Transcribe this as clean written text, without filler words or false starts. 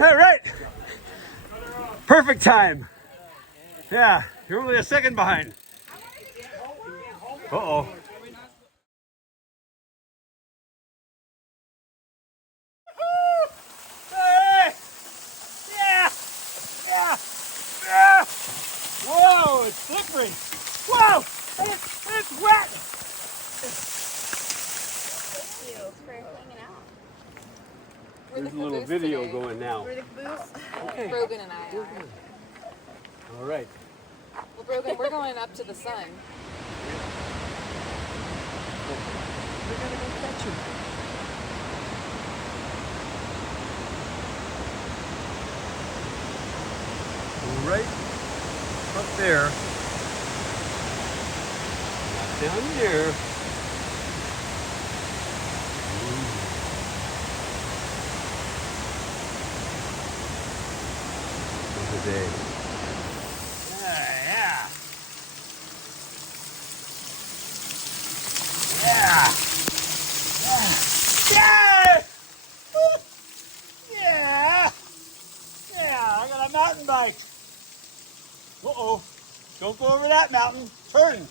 All right. Perfect time. Yeah, you're only a second behind. Uh-oh. Hey! Yeah! Yeah! Yeah! Whoa, it's slippery. Whoa! It's wet! Thank you for hanging out. There's a little video going now. We're the caboose. Okay. Brogan and I are. All right. Well, Brogan, we're going up to the sun. We're gonna go catch him. Right up there. Down there. Today. Yeah. Yeah. Yeah. Yeah. Yeah. I got a mountain bike. Uh-oh. Don't go over that mountain. Turn.